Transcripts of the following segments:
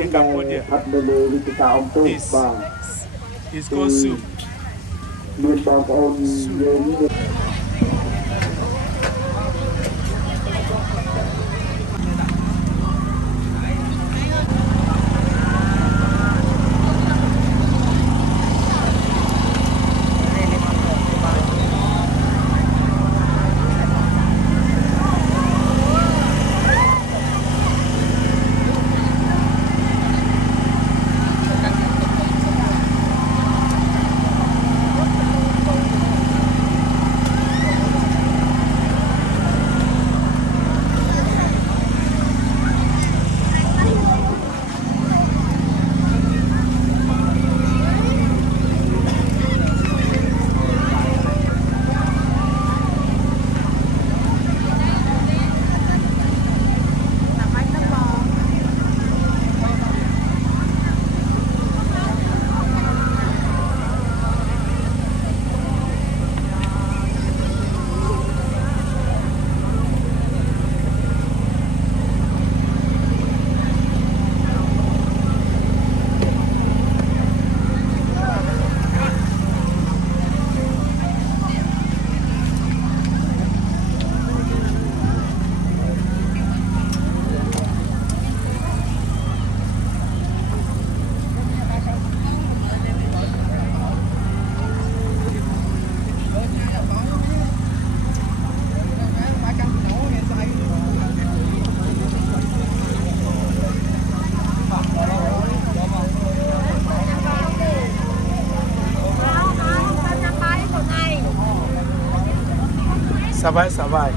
in Cambodia. This is called soup. Soup. Sabay.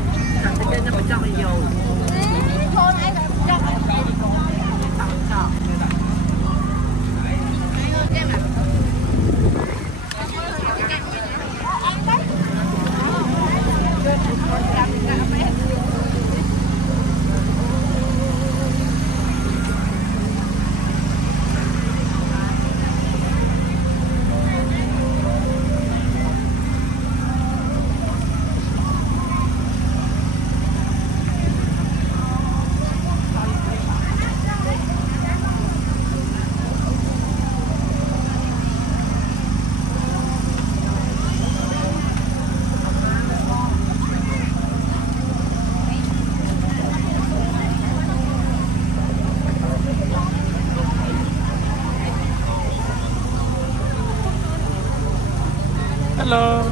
Hello,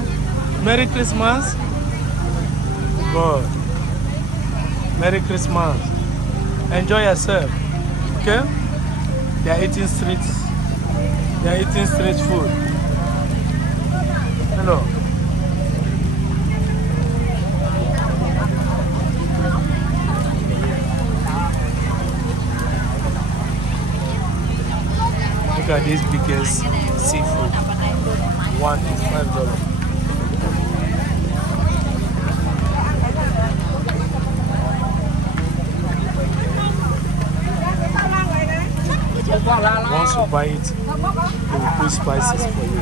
Merry Christmas. Good. Merry Christmas. Enjoy yourself. Okay? They are eating streets. They are eating street food. Hello. Look at this biggest seafood. $1 is $5. Once you buy it, they will put spices for you.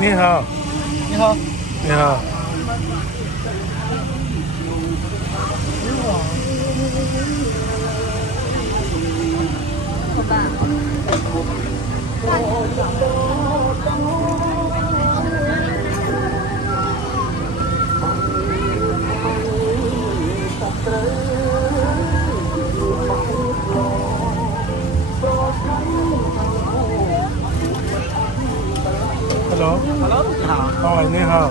Ni hao. Ni hao. Ni hao. Hello. Hello. Oh, ni hao.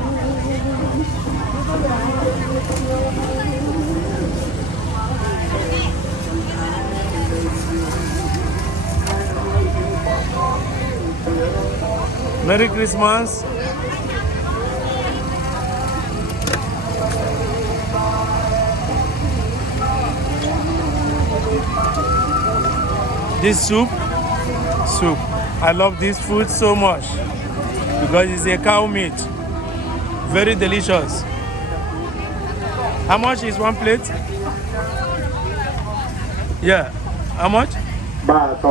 Merry Christmas. This soup. I love this food so much because it's a cow meat. Very delicious. How much is one plate? Yeah. How much? $1?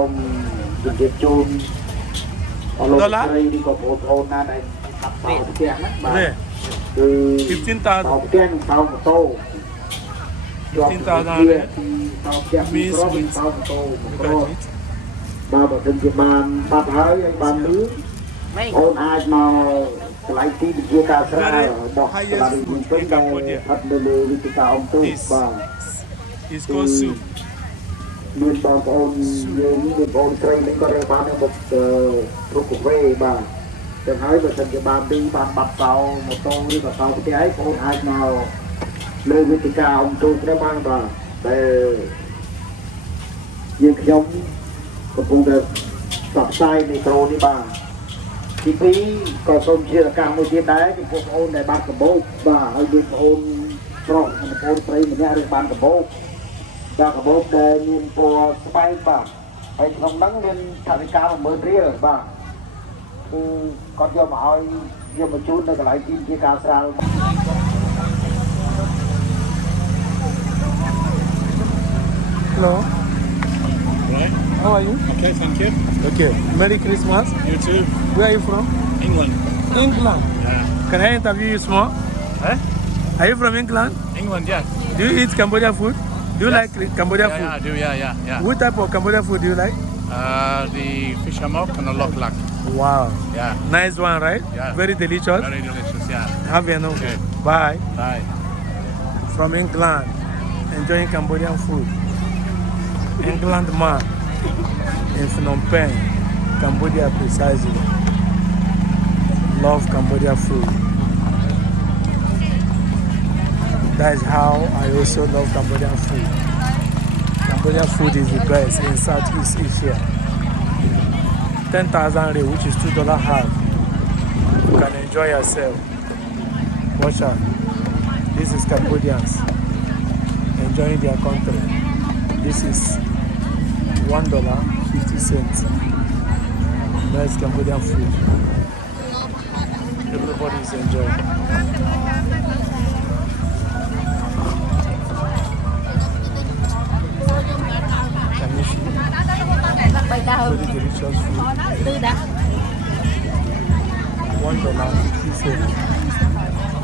Yeah. 15,000. 15,000 means with highest food in Cambodia. This is called soup. មានបងប្អូនយើងមានបងស្រីនេះក៏រើបានមករុកកាហ្វេបាទចឹងហើយបើសិនជាបានឌីបានបាត់សោម៉ូតូឬក៏សោផ្ទះឲ្យបងអាចមកលើវិទ្យាអង្គទូទៅបានបាទដែលយើងខ្ញុំកំពុងតែផ្សព្វផ្សាយមីក្រូនេះបាទទីពីរក៏សូមជាឱកាសមួយទៀតដែរចំពោះបងប្អូនដែលបានកាបូបបាទហើយមានបងប្អូនប្រុសនិងបងប្អូនស្រីម្នាក់ឬបានកាបូបจากระบบได้มีตัวสไปซ์บ้างไอ้ตรงนั้นเป็นฐานการของเบอร์เรียบ้างคือก่อนจะมาเอาเยี่ยมมาจุดในกระไรกินที่การสร้าง Hello. Right. How are you? Okay, thank you. Okay. Merry Christmas. You too. Where are you from? England. England. Yeah. Can I interview you small? Eh? Are you from England? England, yeah. Do you eat Cambodia food? Do you Yes. like Cambodia Yeah, food? yeah, I do, yeah. What type of Cambodia food do you like? The fish amok and the lok lak. Wow. Yeah, Nice one, right? Yeah. Very delicious. very delicious, yeah. Have a no. Okay. Bye. Bye. From England, enjoying Cambodian food. England man in Phnom Penh, Cambodia precisely. Love Cambodia food. That is how I also love Cambodian food. Cambodian food is the best in Southeast Asia. 10,000 Ringgit, which is $2 half. You can enjoy yourself. Watch out. This is Cambodians enjoying their country. This is $1.50. That's Cambodian food. Everybody is enjoying. Can you see? Very delicious food. $1.50.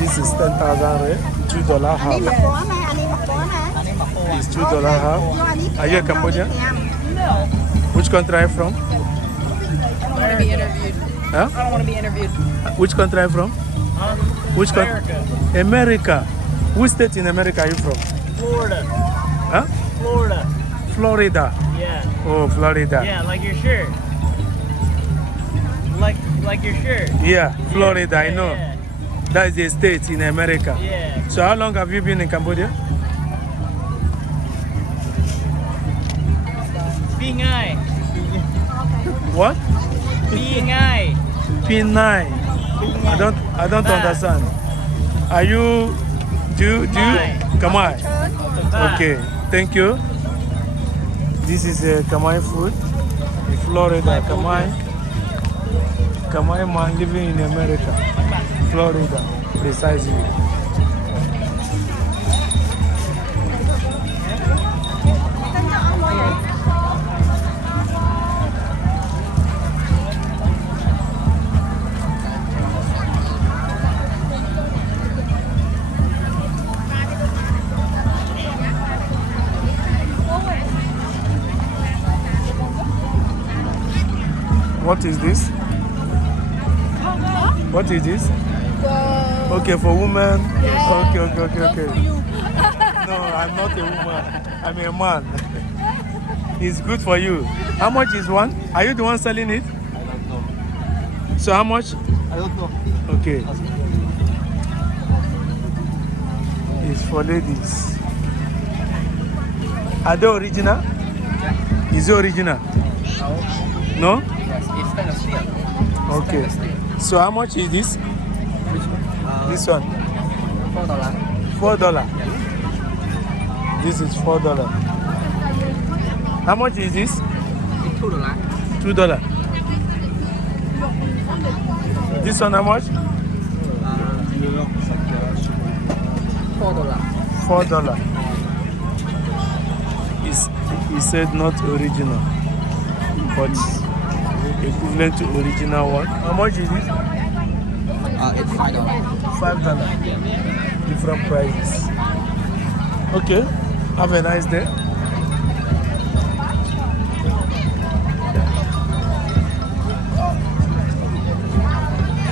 This is 10,000 Ringgit, $2 half. It's $2 half. Are you a Cambodian? Which country are you from? I want to be interviewed. Huh? I don't want to be interviewed. Which country are you from? Which country? America. America. Which state in America are you from? Florida. Huh? Florida. Florida. Yeah. Oh, Florida. Yeah, like your shirt. Like your shirt. Yeah, Florida, I know. Yeah. That is a state in America. Yeah. So how long have you been in Cambodia? Being I. What? Being I. P9. I don't understand. Are you do you come on? Okay, thank you. This is a Kamai food. Florida, Kamai man living in America. Florida, precisely. What is this? What is this? Okay, for women. Okay. No, I'm not a woman. I'm a man. It's good for you. How much is one? Are you the one selling it? I don't know. So how much? I don't know. Okay. It's for ladies. Are they original? Is it original? No? Yes, it's kind of steel. Okay. So how much is this? This one? $4. $4. This is $4. How much is this? It's $2. $2. This one how much? $4. $4. He said not original, but equivalent to original one. How much is this? It's $5. $5. Different prices. Okay. Have a nice day.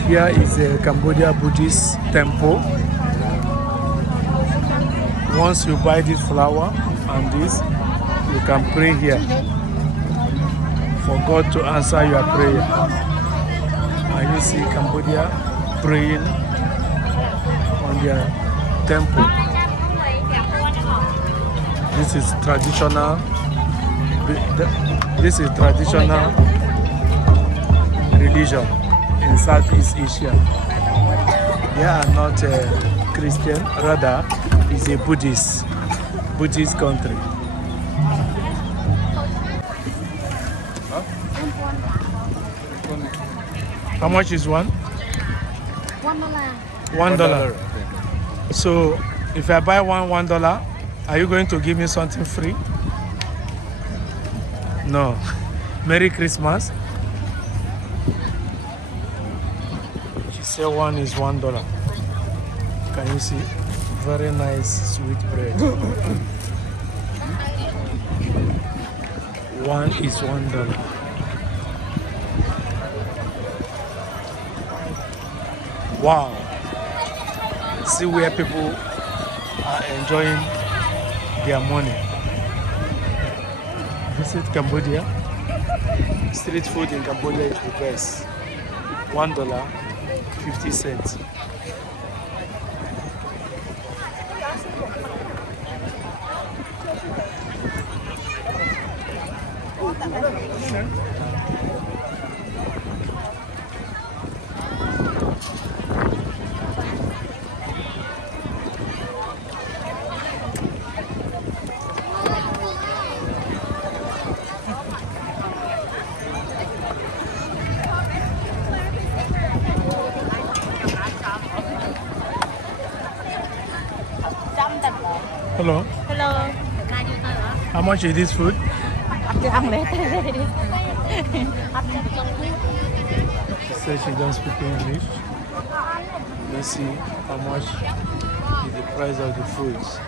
Here is a Cambodia Buddhist temple. Once you buy this flower and this, you can pray here for God to answer your prayer. And you see Cambodia praying on their temple. This is traditional. This is traditional religion in Southeast Asia. They are not Christian, rather it's a Buddhist country. How much is one? $1. So if I buy $1, are you going to give me something free? No. Merry Christmas. She said one is $1. Can you see? Very nice sweet bread. One is $1. Wow. See where people are enjoying their money. Visit Cambodia. Street food in Cambodia is the best. $1.50. Hello. Hello. How much is this food? Chưa ăn đấy. She said she don't speak English. Let's see how much is the price of the foods.